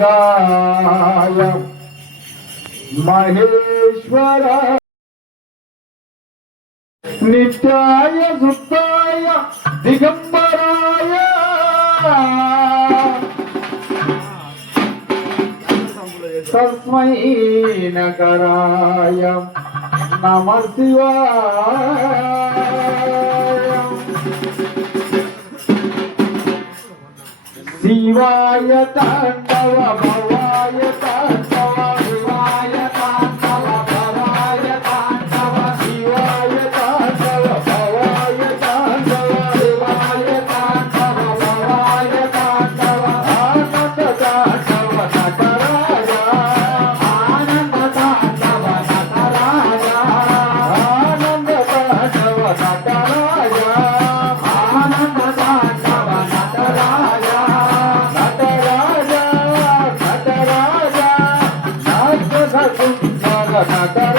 गाय महेश्वर नित्याय सुताय दिगंबराय तस्मै नगराय नमः शिवाय शिवाय तांडव भवाय तांडव शिवाय तांडव भवाय तांडव शिवाय तांडव भवाय तांडव शिवाय तांडव भवाय तांडव आनंद तांडव नटराजा आनंद तांडव नटराजा आनंद तांडव नटराजा आनंद तांडव नटराजा Nata